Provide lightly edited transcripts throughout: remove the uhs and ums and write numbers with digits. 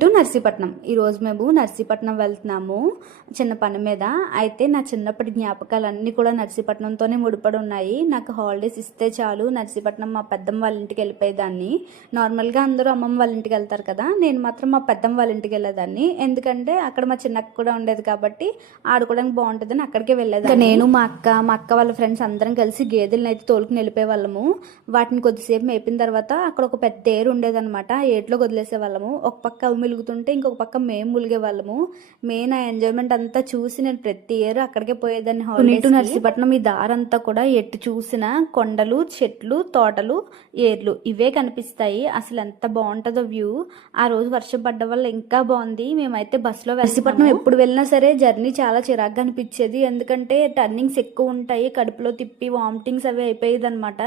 To Narsipatnam. ఈరోజు మేము నర్సీపట్నం వెళ్తున్నాము చిన్న పని మీద. అయితే నా చిన్నప్పటి జ్ఞాపకాలన్నీ కూడా నర్సీపట్నంతోనే ముడిపడి ఉన్నాయి. నాకు హాలిడేస్ ఇస్తే చాలు నర్సీపట్నం మా పెద్దమ్మ వాళ్ళ ఇంటికి వెళ్ళిపోయేదాన్ని. నార్మల్గా అందరూ అమ్మమ్మ వాళ్ళ ఇంటికి వెళ్తారు కదా, నేను మాత్రం మా పెద్దమ్మ వాళ్ళ ఇంటికి వెళ్ళేదాన్ని. ఎందుకంటే అక్కడ మా చిన్నక్క కూడా ఉండేది కాబట్టి ఆడుకోవడానికి బాగుంటుందని అక్కడికే వెళ్ళేదాన్ని. నేను మా అక్క వాళ్ళ ఫ్రెండ్స్ అందరం కలిసి గేదెలను అయితే తోలుకుని వెళ్ళిపోయే వాళ్ళము. వాటిని కొద్దిసేపు మేపిన తర్వాత అక్కడ ఒక పెద్ద ఏరు ఉండేదన్నమాట. ఏట్లో వదిలేసే వాళ్ళము. ఒక పక్క అవి ములుగుతుంటే ఇంకొక పక్క మేము ములిగే వాళ్ళము. మెయిన్ ఆ ఎంజాయ్మెంట్ అంతా చూసి నేను ప్రతి ఇయర్ అక్కడికే పోయేదాన్ని. హాలిడేస్ టు నర్సీపట్నం ఈ దారంతా కూడా ఎటు చూసిన కొండలు, చెట్లు, తోటలు, ఏర్లు ఇవే కనిపిస్తాయి. అసలు ఎంత బాగుంటుందో వ్యూ. ఆ రోజు వర్షం పడ్డ వల్ల ఇంకా బాగుంది. మేమైతే బస్సులో నర్సీపట్నం ఎప్పుడు వెళ్ళినా సరే జర్నీ చాలా చిరాగ్గా అనిపించేది. ఎందుకంటే టర్నింగ్స్ ఎక్కువ ఉంటాయి, కడుపులో తిప్పి వామిటింగ్స్ అవి అయిపోయేది అనమాట.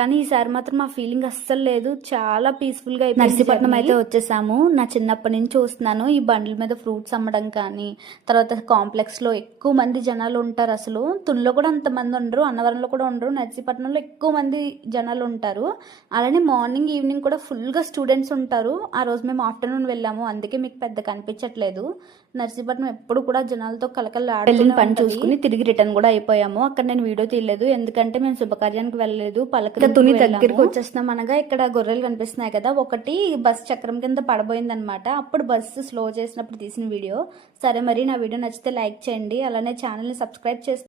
కానీ ఈసారి మాత్రం మా ఫీలింగ్ అస్సలు లేదు, చాలా పీస్ఫుల్ గా అయిపోయింది. నర్సీపట్నం అయితే వచ్చేసాము. నా చిన్నప్పటి నుంచి చూస్తున్నాను ఈ బండ్ల మీద ఫ్రూట్స్ అమ్మడం కానీ, తర్వాత కాంప్లెక్స్ లో ఎక్కువ మంది జనాలు ఉంటారు. అసలు తుల్లో కూడా అంతమంది ఉండరు, అన్నవరంలో కూడా ఉండరు, నర్సీపట్నంలో ఎక్కువ మంది జనాలు ఉంటారు. అలానే మార్నింగ్ ఈవినింగ్ కూడా ఫుల్ గా స్టూడెంట్స్ ఉంటారు. ఆ రోజు మేము ఆఫ్టర్నూన్ వెళ్ళాము, అందుకే మీకు పెద్ద కనిపించట్లేదు. నర్సీపట్నం ఎప్పుడు కూడా జనాలతో కలకల్లాడుతున్న పని చూసుకుని తిరిగి రిటర్న్ కూడా అయిపోయాము. అక్కడ నేను వీడియో తీయలేదు, ఎందుకంటే మేము శుభకార్యానికి వెళ్ళలేదు. పలక తుని దగ్గరికి వచ్చేస్తున్నాం అనగా ఇక్కడ గొర్రెలు కనిపిస్తున్నాయి కదా, ఒకటి బస్ చక్రం కింద పడబోయింది అనమాట. అప్పుడు బస్సు స్లో చేసినప్పుడు తీసిన వీడియో. సరే, మరి నా వీడియో నచ్చితే లైక్ చేయండి, అలానే ఛానల్ని సబ్స్క్రైబ్ చేసి